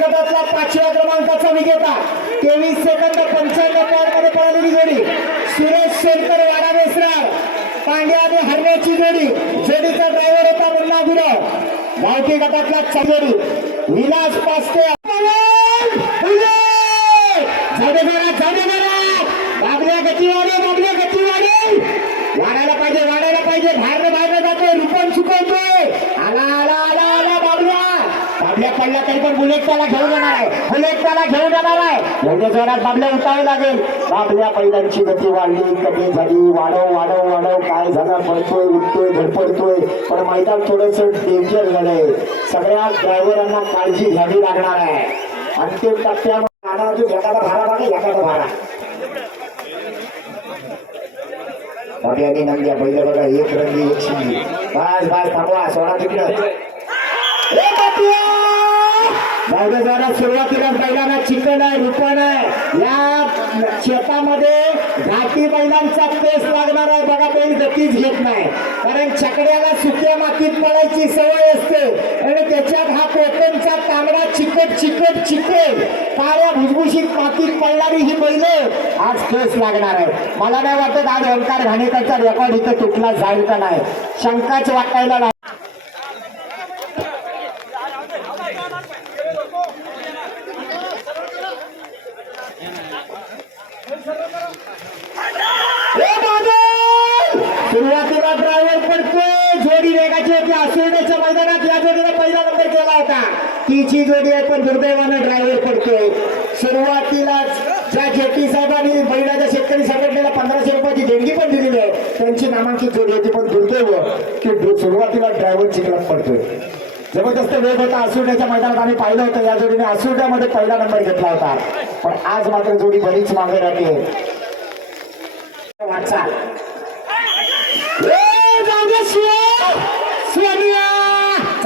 गटातला पाचव्या क्रमांकाचा विजेता तेवीस सेकंद पंच्याण्णव पॉईंटमध्ये पळालेली जोडी सुरेश शेरकर वाडा बेसरार पांड्या आणि हरण्याची जोडी जोडीचा ड्रायव्हर होता मुन्ना गुरव गावठी गटातला चौधरी विलास पास्टे झाडे मारा झाडे मारा बाबल्या गतीवाडे बाबल्या गतीवाडे वाढायला पाहिजे वाढायला पाहिजे बाहेर बाहेर जातोय रुपन चुकवतोय आला आला आला आला बाबल्या बाबल्या पडला तरी पण बुलेट त्याला घेऊन येणार आहे. बुलेट त्याला घेऊन येणार आहे. एवढ्या जोरात बाबल्या उठावे लागेल. बाबल्या पहिल्यांची गती वाढली. कमी झाली? वाढव वाढव वाढव. काय झालं? पडतोय उठतोय धडपडतोय. पण मैदान थोडस डेंजर झालंय सगळ्या ड्रायव्हरांना काळजी घ्यावी लागणार आहे. अंतिम टप्प्यामध्ये नानाजी एखादा भारा बघा एखादा भारा. आणि नंद्या पहिले बघा एक रंगी एक शिंगी. बस बस थांबवा सोळा तिकडं. जाऊ सुरुवातीला बैलांना चिकन आहे रुपण आहे. या शेतामध्ये घाटी बैलांचा पेस लागणार आहे. बघा बैल गतीच घेत नाही. कारण छकड्याला सुक्या मातीत पडायची सवय असते. आणि त्याच्यात हा कोकणचा तांबडा चिकट चिकट चिकट. काळ्या भुसभुशीत मातीत पडणारी ही बैल आज पेस लागणार आहे. मला नाही वाटत आज ओंकार घाणेकरचा रेकॉर्ड इथं तुटला जाईल का नाही. शंकाच वाटायला लागली. ए बादल! सुरुवातीला ड्रायव्हर पडतोय जोडी वेगाची होती आसुर्ड्याच्या मैदानात या जोडीने पहिला नंबर केला होता तिची जोडी आपण दुर्दैवानं ड्रायव्हर पडतोय. सुरुवातीलाच ज्या जेटी साहेबांनी बैलाच्या शेतकरी संघटनेला पंधराशे रुपयाची देणगी पण दिलेली आहे त्यांची नामांकित जोडी होती पण दुर्दैव की सुरुवातीला ड्रायव्हर चिखलात पडतोय. जबरदस्त वेग होता. आसुर्ड्याच्या मैदानात आम्ही पाहिलं होतं या जोडीने आसुर्ड्यामध्ये पहिला नंबर घेतला होता. पण आज मात्र जोडी बरीच मागे राहते वाटचाल.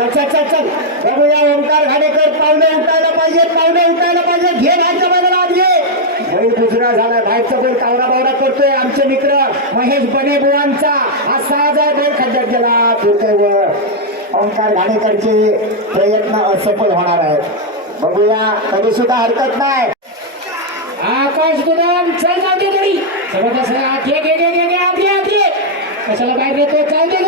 चल चल चल चल. बघूया ओंकार घाणेकर पावले उठायला पाहिजे पावले उठायला पाहिजे घे बाहेरच्या मैदानात घे. बैल झाला बाहेरचा बोल कावरा बावरा करतोय? आमचे मित्र महेश बने बुवांचा. हा सहा हजार बैल खड्ड्यात गेला. दुर्दैव. ओंकार घाणेकरचे प्रयत्न असफल होणार आहेत. बघूया कधी सुद्धा हरकत नाही. आकाश गुदाम चल जाऊ दे घरी. जबरदस्त आहे. आत घे घे घे घे. आधी आधी कशाला बाहेर येतोय? चालते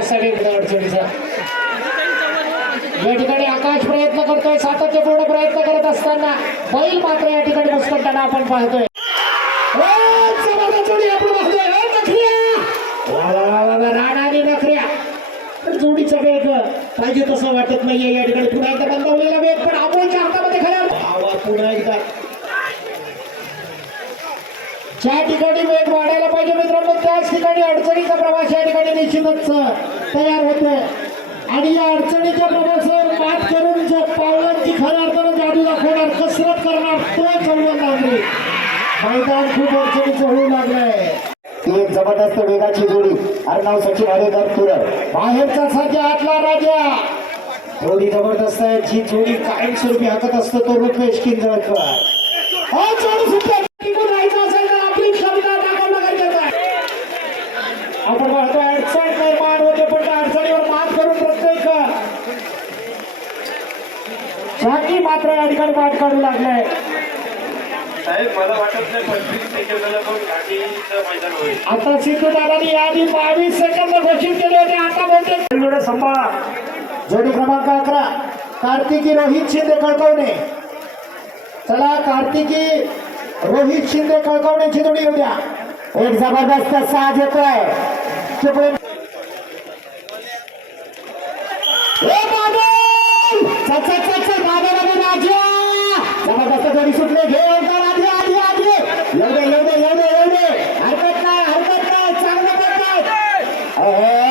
दे अडचणीचा या ठिकाणी आकाश प्रयत्न करतोय सातत्यपूर्ण प्रयत्न करत असताना बैल मात्र या ठिकाणी मुस्कटताना आपण पाहतोय. ओ, नखऱ्या. जोडीचा वेग पाहिजे तसं वाटत नाहीये. या ठिकाणी पुन्हा एकदा बंदावलेला वेग पण अमोलच्या हातामध्ये खऱ्या पुन्हा एकदा ज्या ठिकाणी वेग वाढायला पाहिजे मित्रांनो त्याच ठिकाणी अडचणीचा प्रवास या ठिकाणी निश्चितच तयार होतो आणि या अडचणीच्या प्रवासावर मात करून जो पावलांची खऱ्या अर्थानं जादू दाखवणार कसरत करणार तो चौवन लागली मैदान खूप अडचणीचं होऊ लागलंय. एक जबरदस्त वेगाची जोडी. अर्णव सचिन हरेकर तुरळ. बाहेरचा साध्या आतला राजा. जोडी जबरदस्त आहे. जी जोडी कायमस्वरूपी हाकत असतो तो रुपेश किंजळकर हा जोडी सुद्धा टिकून राहायचं असेल तर आपली क्षमता दाखवणं गरजेचं आहे आपण पाहतो अडचण निर्माण होते पण त्या अडचणीवर मात करून प्रत्येक या ठिकाणी पाठ काढू लागलाय. साहेब मला वाटत नाही पंचवीस सेकंदाला पण घाटीचं मैदान होईल. आता सिद्धू दादानी याआधी बावीस सेकंद घोषित केले होते. आता बहुतेक जोडे सांभाळा जोडी क्रमांक अकरा. कार्तिकी रोहित शिंदे कळकवणे. चला कार्तिकी रोहित शिंदे कळकवण्याची जोडी उद्या एक जबरदस्त साज येतोय. बाबू! चल! जबरदस्त सुटले घे ओंकार आधी आधी आधी येऊ दे येऊ दे हरकत नाही हरकत नाही. चांगलं करताय.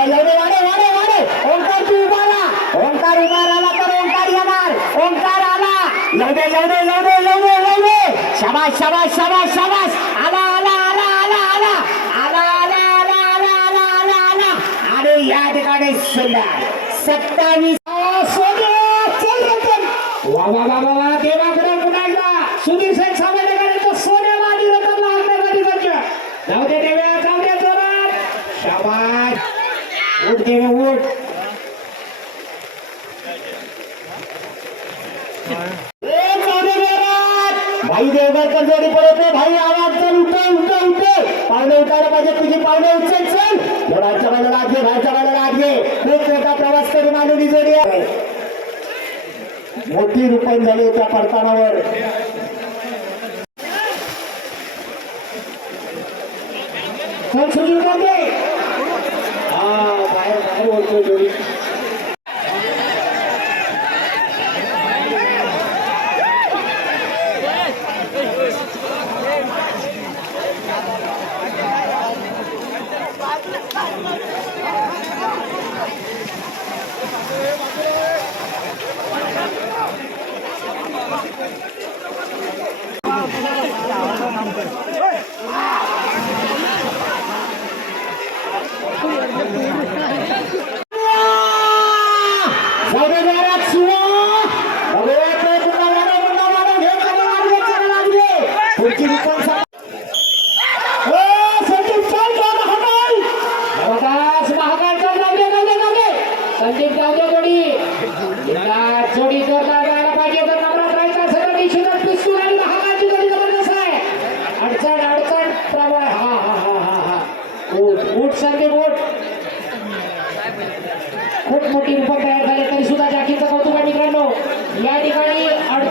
येऊ दे वाडे वाडे वाडे ओंकार तू उभा राहा ओंकार उभा राहिला तर ओंकार येणार. ओंकार आला. येऊ दे येऊ दे येऊ दे येऊ दे येऊ आला आला आला आला आला. आला आला आला आला आला आला आला. आणि या ठिकाणी सुंदर. सत्तावीस. वा वा वा वा. बाला लागे बाला लागे मोठा प्रवास करून आलो निजोरी मोठी रुपण झाली त्या परतानावर हा बाहेर बाहेर होतो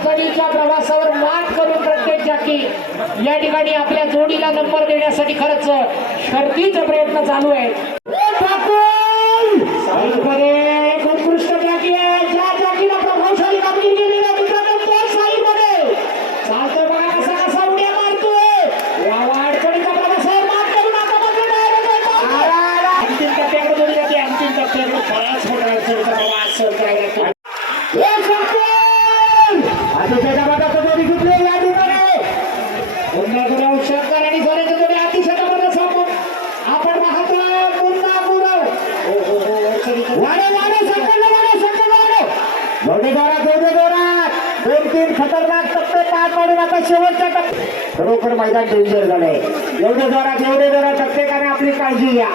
अडचणीच्या प्रवासावर मात करून प्रत्येक जॅकी या ठिकाणी आपल्या जोडीला नंबर देण्यासाठी खरंच शर्तीचे प्रयत्न चालू आहेत तीन खतरनाक टप्पे पार पाडून आता शेवटच्या टप्पे खरोखर मैदान डेंजर झालंय. एवढे जोरात एवढे जोरात प्रत्येकाने आपली काळजी घ्या.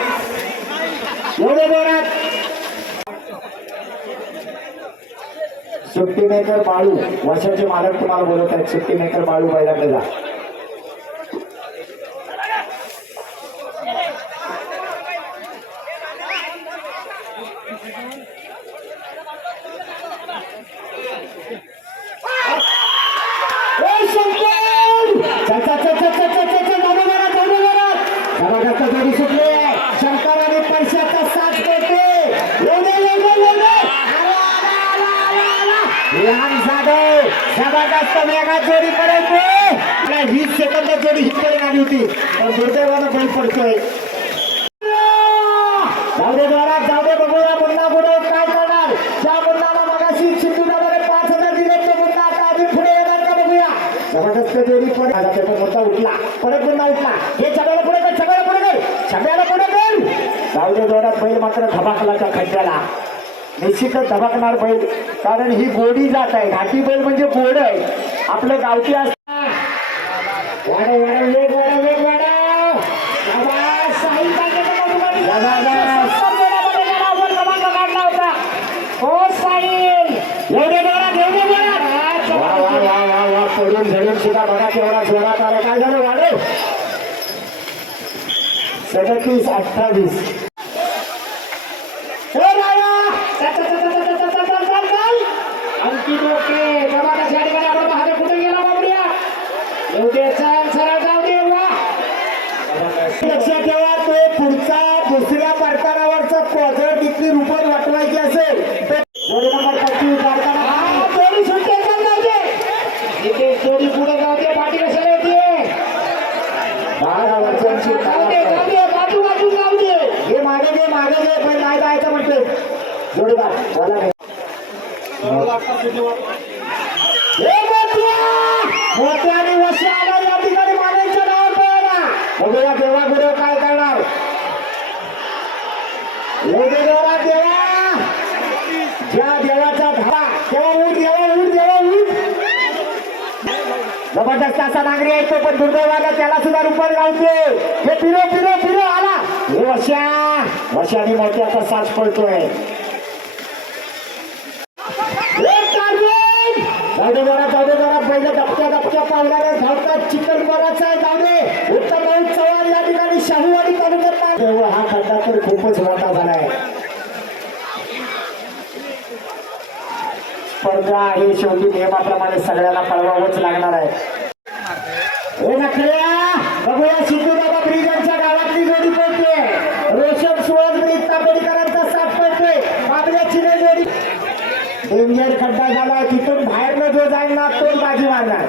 एवढे जोरात. सुट्टी मेकर बाळू वर्षाचे मालक तुम्हाला बोलत आहेत सुट्टी मेकर बाळू मैदानला जा. जबरदस्त शंकर आणि परशाचा साथ देते. लहान जाधव जबरदस्त वेगात जोडी आपल्या वीस सेकंद जोडी हिटपर्यंत आली होती. पण दुर्दैवानं पडतोय. जाऊ दे जाऊ दे बघूया मुन्ना पुढे काय करणार. ज्या मुन्नाला मगाशी सिंधुदाने पाच हजार दिले. तो मुन्ना आता अजून पुढे येणार का बघूया. जबरदस्त जोडी पुढे उठला. परत उठला. हे सगळ्याला पुढे कर सगळ्याला पुढे कर सगळ्याला पुढे कर जाऊ जोरात बैल मात्र धबाकला खड्ड्याला निश्चितच धबाकणार बैल कारण ही गोडी जात आहे. घाटी बैल म्हणजे गोड आहे. आपलं गावठी असतं. वाढव वाढव 31, 38 देवा गुरु काय करणार देवा देवा ज्या देवाचा धावा तेव्हा उठ देवा उठ देवा उठ जबरदस्त असा नागरी आहे तो पण दुर्दैवाला त्याला सुद्धा रुपये लावतो हे फिरो फिरो फिरो आला हे वशा वशाने मोत्याचा साज पडतोय एक टार्गेट! जाऊ दे जरा जाऊ दे जरा पहिल्या धपक्या धपक्या पावलाने धावतात चिकन बराच आहे जाऊ दे उत्तम राऊत चव्हाण या ठिकाणी शाहूवाडी तालुक्यात तेव्हा हा खड्डा तर खूपच मोठा झालाय. स्पर्धा आहे शेवटी नियमाप्रमाणे सगळ्यांना पळवावंच लागणार आहे. हे नखऱ्या बघूया सिद्ध जर खड्डा झाला तिथून बाहेरनं जो जाईल ना तो बाजी मारणार.